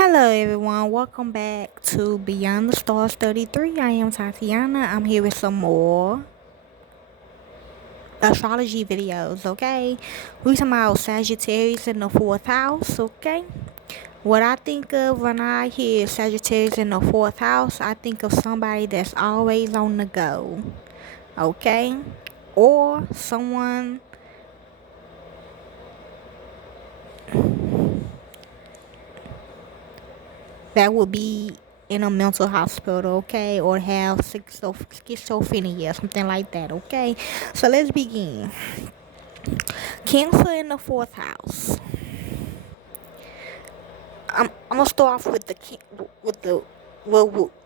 Hello everyone, welcome back to Beyond the Stars 33. I am Tatiana. I'm here with some more astrology videos, okay? We talking about Sagittarius in the fourth house, okay? What I think of when I hear Sagittarius in the fourth house, I think of somebody that's always on the go, okay? Or someone that would be in a mental hospital, okay, or have schizophrenia, something like that, okay. So let's begin. Cancer in the fourth house. I'm gonna start off with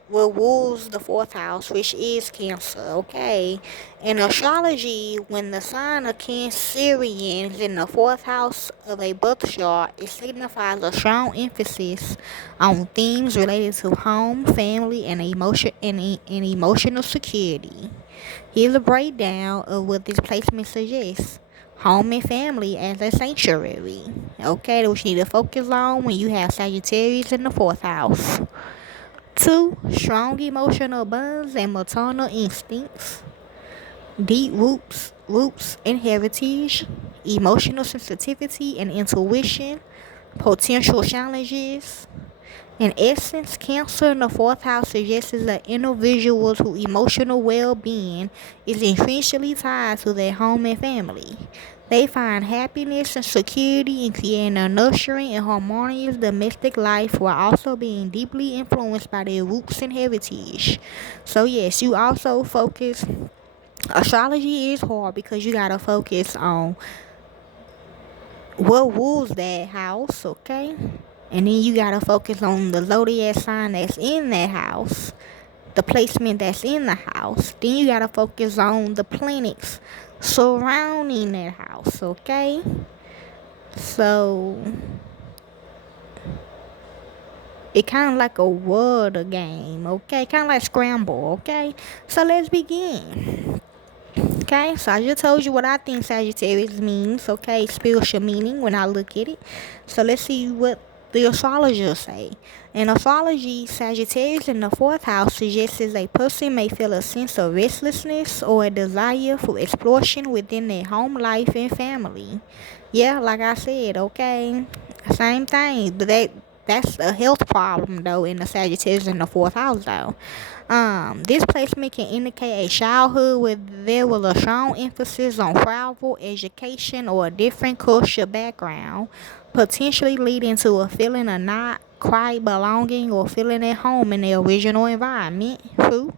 what rules the fourth house, which is Cancer. Okay, in astrology, when the sign of Cancerian is in the fourth house of a birth chart, it signifies a strong emphasis on themes related to home, family, and emotional security. Here's a breakdown of what this placement suggests. Home and family as a sanctuary. Okay, which you need to focus on when you have Sagittarius in the fourth house. 2. Strong emotional bonds and maternal instincts. Deep roots and heritage. Emotional sensitivity and intuition. Potential challenges. In essence, Cancer in the fourth house suggests that individuals whose emotional well-being is intrinsically tied to their home and family. They find happiness and security in creating a nurturing and harmonious domestic life while also being deeply influenced by their roots and heritage. So yes, you also focus. Astrology is hard because you gotta focus on what rules that house, okay? And then you gotta focus on the zodiac sign that's in that house, the placement that's in the house. Then you gotta focus on the planets surrounding that house, okay? So it kind of like a word game, okay? Kind of like scramble, okay? So let's begin. Okay, so I just told you what I think Sagittarius means, okay? Spiritual meaning when I look at it. So let's see what the astrologers say. In astrology, Sagittarius in the fourth house suggests a person may feel a sense of restlessness or a desire for exploration within their home life and family. Yeah, like I said, okay? Same thing, but that's a health problem though in the Sagittarius in the fourth house though. This placement can indicate a childhood where there was a strong emphasis on travel, education, or a different cultural background, potentially leading to a feeling of not quite belonging or feeling at home in the original environment. True.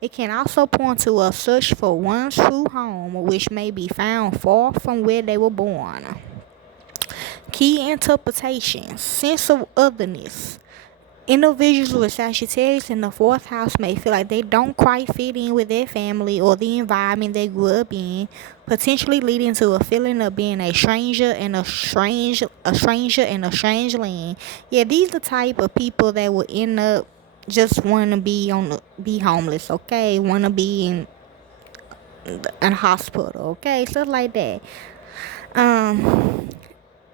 It can also point to a search for one's true home, which may be found far from where they were born. Key interpretations: sense of otherness. Individuals with Sagittarius in the fourth house may feel like they don't quite fit in with their family or the environment they grew up in, potentially leading to a feeling of being a stranger in a strange land. Yeah, these are the type of people that will end up just want to be homeless, okay? Want to be in a hospital, okay? Stuff like that. Um,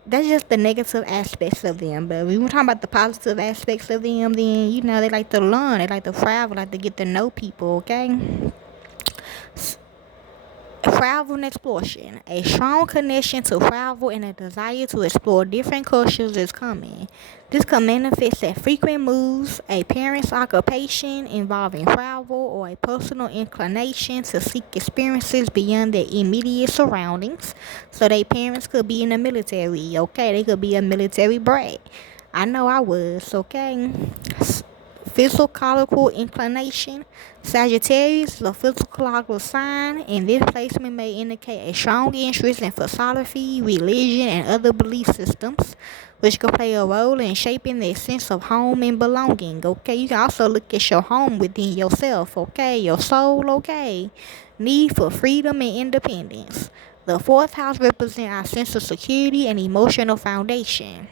that's just the negative aspects of them. But when we're talking about the positive aspects of them, then they like to learn, they like to travel, like to get to know people. Okay, travel and exploration. A strong connection to travel and a desire to explore different cultures is common. This can manifest as frequent moves, a parent's occupation involving travel, or a personal inclination to seek experiences beyond their immediate surroundings. So their parents could be in the military, okay? They could be a military brat. I know I was, okay? Physiological inclination. Sagittarius is a physiological sign, and this placement may indicate a strong interest in philosophy, religion, and other belief systems, which can play a role in shaping their sense of home and belonging. Okay, you can also look at your home within yourself. Okay, your soul. Okay, need for freedom and independence. The fourth house represents our sense of security and emotional foundation.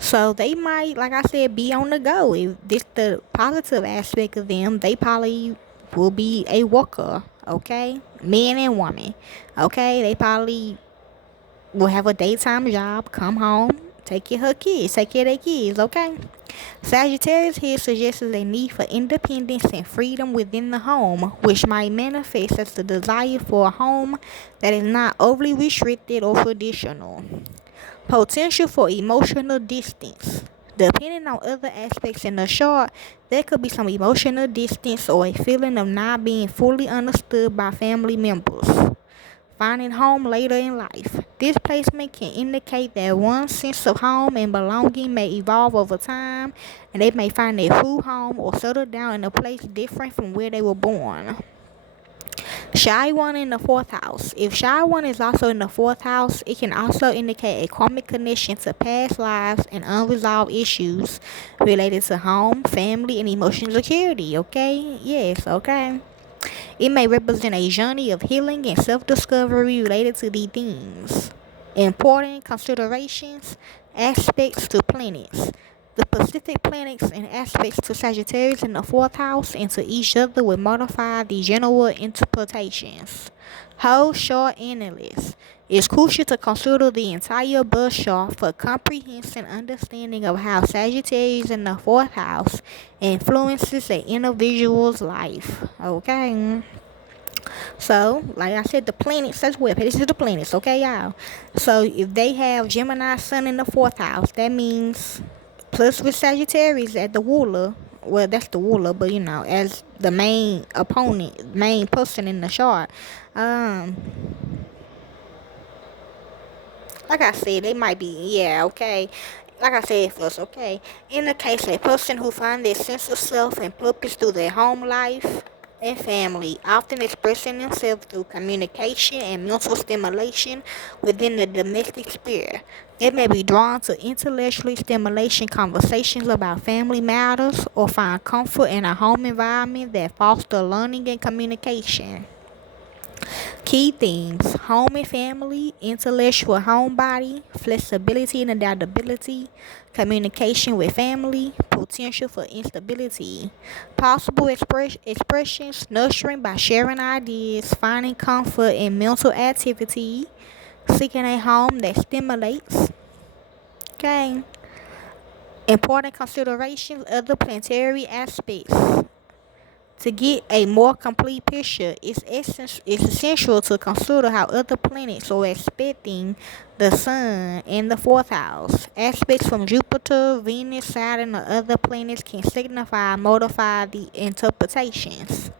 So they might, like I said, be on the go. If this the positive aspect of them, they probably will be a worker, okay? Man and woman, okay? They probably will have a daytime job, come home, take care of her kids, take care of their kids, okay? Sagittarius here suggests a need for independence and freedom within the home, which might manifest as the desire for a home that is not overly restricted or traditional. Potential for emotional distance. Depending on other aspects in the chart, there could be some emotional distance or a feeling of not being fully understood by family members. Finding home later in life. This placement can indicate that one's sense of home and belonging may evolve over time, and they may find their true home or settle down in a place different from where they were born. Shy one in the fourth house. If shy one is also in the fourth house, it can also indicate a karmic connection to past lives and unresolved issues related to home, family, and emotional security. Okay? Yes, okay. It may represent a journey of healing and self-discovery related to these themes. Important considerations, aspects to planets. The specific planets and aspects to Sagittarius in the fourth house and to each other will modify the general interpretations. Whole chart analysis. It's crucial to consider the entire birth chart for comprehensive understanding of how Sagittarius in the fourth house influences an individual's life. Okay. So, like I said, the planets as well. This is the planets, okay, y'all? So, if they have Gemini Sun in the fourth house, that means plus with Sagittarius at the ruler. Well, that's the ruler, but as the main opponent, main person in the chart. Like I said, they might be, yeah, okay. Like I said first, okay. In the case of a person who finds their sense of self and purpose through their home life and family, often expressing themselves through communication and mental stimulation within the domestic sphere. They may be drawn to intellectually stimulation conversations about family matters or find comfort in a home environment that fosters learning and communication. Key themes: home and family, intellectual homebody, flexibility and adaptability, communication with family, potential for instability. Possible expressions: nurturing by sharing ideas, finding comfort in mental activity, seeking a home that stimulates. Okay. Important considerations: other planetary aspects. To get a more complete picture, it's essential to consider how other planets are aspecting the Sun in the fourth house. Aspects from Jupiter, Venus, Saturn, or other planets can signify and modify the interpretations.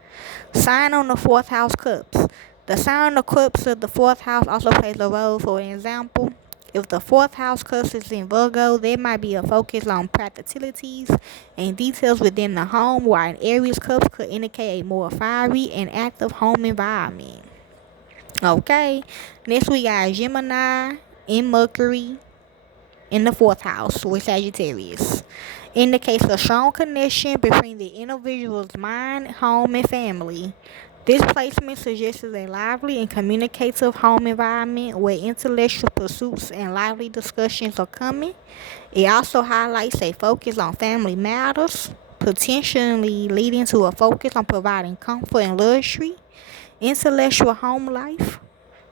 Sign on the fourth house cups. The sign on the cups of the fourth house also plays a role. For example, if the fourth house cups is in Virgo, there might be a focus on practicalities and details within the home, while an Aries cups could indicate a more fiery and active home environment. Okay, next we got Gemini and Mercury in the fourth house with Sagittarius. Indicates a strong connection between the individual's mind, home, and family. This placement suggests a lively and communicative home environment where intellectual pursuits and lively discussions are common. It also highlights a focus on family matters, potentially leading to a focus on providing comfort and luxury. Intellectual home life,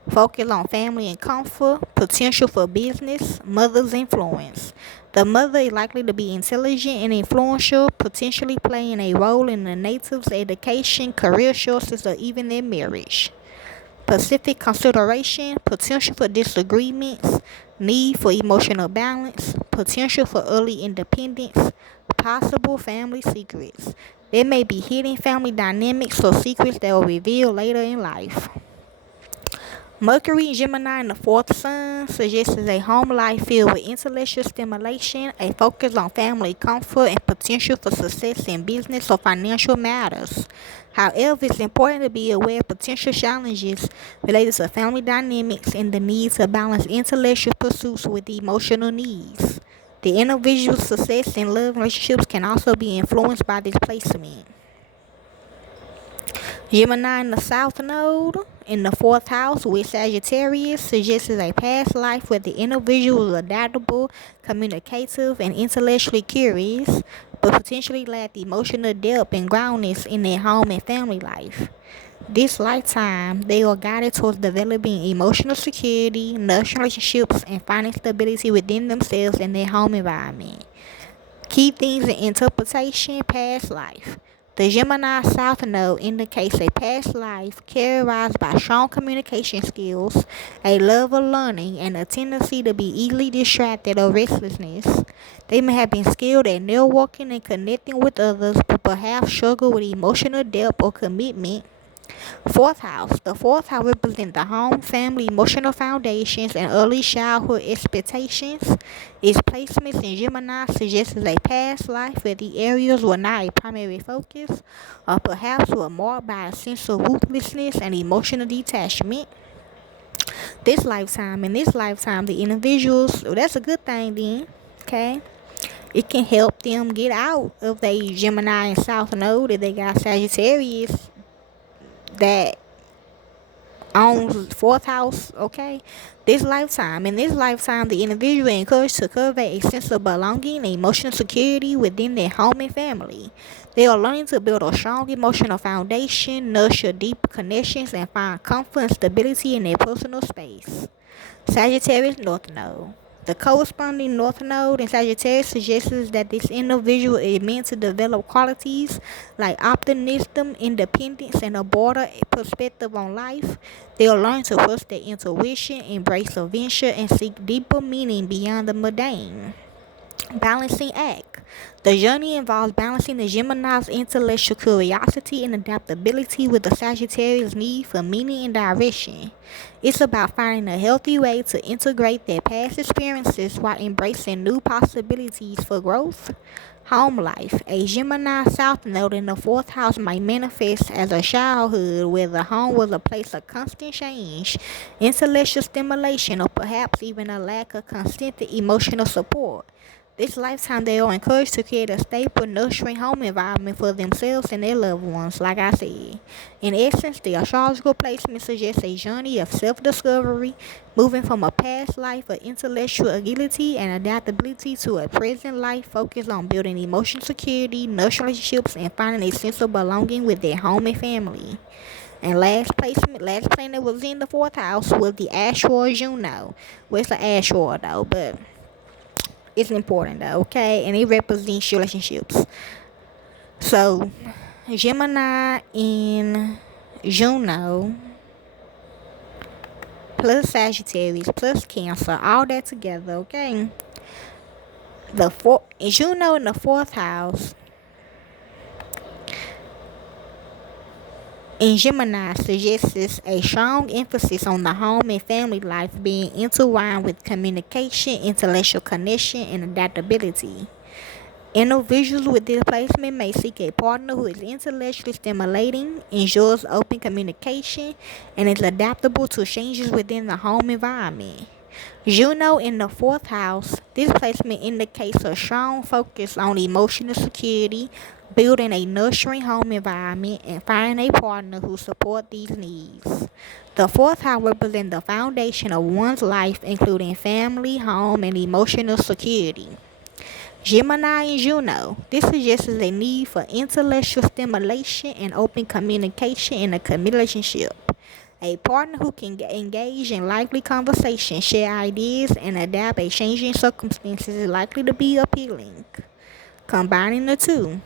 focus on family and comfort, potential for business, mother's influence. The mother is likely to be intelligent and influential, potentially playing a role in the native's education, career choices, or even their marriage. Specific consideration, potential for disagreements, need for emotional balance, potential for early independence, possible family secrets. There may be hidden family dynamics or secrets that will reveal later in life. Mercury and Gemini in the fourth sun suggests a home life filled with intellectual stimulation, a focus on family comfort, and potential for success in business or financial matters. However, it's important to be aware of potential challenges related to family dynamics and the need to balance intellectual pursuits with emotional needs. The individual's success in love relationships can also be influenced by this placement. Gemini in the south node in the fourth house with Sagittarius suggests a past life where the individual is adaptable, communicative, and intellectually curious, but potentially lack emotional depth and groundedness in their home and family life. This lifetime, they are guided towards developing emotional security, nurturing relationships, and finding stability within themselves and their home environment. Key things in interpretation: past life. The Gemini South Node indicates a past life characterized by strong communication skills, a love of learning, and a tendency to be easily distracted or restlessness. They may have been skilled at networking and connecting with others, but perhaps struggle with emotional depth or commitment. Fourth house. The fourth house represents the home, family, emotional foundations, and early childhood expectations. Its placements in Gemini suggests a past life where the areas were not a primary focus, or perhaps were marked by a sense of ruthlessness and emotional detachment. In this lifetime, the individuals, well, that's a good thing then, okay? It can help them get out of the Gemini and South Node if they got Sagittarius that owns fourth house, okay? In this lifetime, the individual is encouraged to cultivate a sense of belonging and emotional security within their home and family. They are learning to build a strong emotional foundation, nurture deep connections, and find comfort and stability in their personal space. Sagittarius North Node. The corresponding North Node in Sagittarius suggests that this individual is meant to develop qualities like optimism, independence, and a broader perspective on life. They will learn to trust their intuition, embrace adventure, and seek deeper meaning beyond the mundane. Balancing act. The journey involves balancing the Gemini's intellectual curiosity and adaptability with the Sagittarius' need for meaning and direction. It's about finding a healthy way to integrate their past experiences while embracing new possibilities for growth. Home life. A Gemini South Node in the fourth house might manifest as a childhood where the home was a place of constant change, intellectual stimulation, or perhaps even a lack of constant emotional support. This lifetime, they are encouraged to create a stable, nurturing home environment for themselves and their loved ones, like I said. In essence, the astrological placement suggests a journey of self-discovery, moving from a past life of intellectual agility and adaptability to a present life focused on building emotional security, nurturing relationships, and finding a sense of belonging with their home and family. And last planet was in the fourth house was the asteroid Juno. Well, it's an asteroid though, but it's important though, okay? And it represents relationships. So, Gemini in Juno plus Sagittarius plus Cancer, all that together, okay? Juno in the fourth house in Gemini suggests a strong emphasis on the home and family life being intertwined with communication, intellectual connection, and adaptability. Individuals with this placement may seek a partner who is intellectually stimulating, enjoys open communication, and is adaptable to changes within the home environment. Juno in the fourth house, this placement indicates a strong focus on emotional security, building a nurturing home environment, and finding a partner who supports these needs. The fourth house represents the foundation of one's life, including family, home, and emotional security. Gemini and Juno. This suggests a need for intellectual stimulation and open communication in a committed relationship. A partner who can engage in lively conversation, share ideas, and adapt to changing circumstances is likely to be appealing. Combining the two,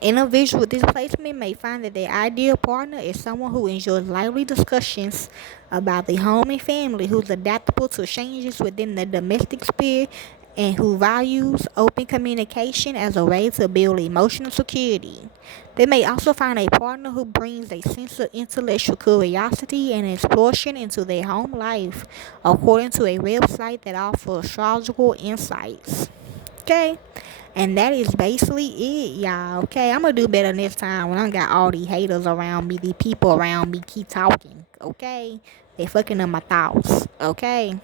individuals with this placement may find that their ideal partner is someone who enjoys lively discussions about the home and family, who's adaptable to changes within the domestic sphere, and who values open communication as a way to build emotional security. They may also find a partner who brings a sense of intellectual curiosity and exploration into their home life, according to a website that offers astrological insights. Okay? And that is basically it, y'all. Okay? I'm going to do better next time when I got all these haters around me, these people around me keep talking. Okay? They fucking up my thoughts. Okay?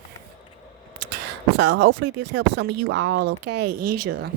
So hopefully this helps some of you all, okay? Enjoy.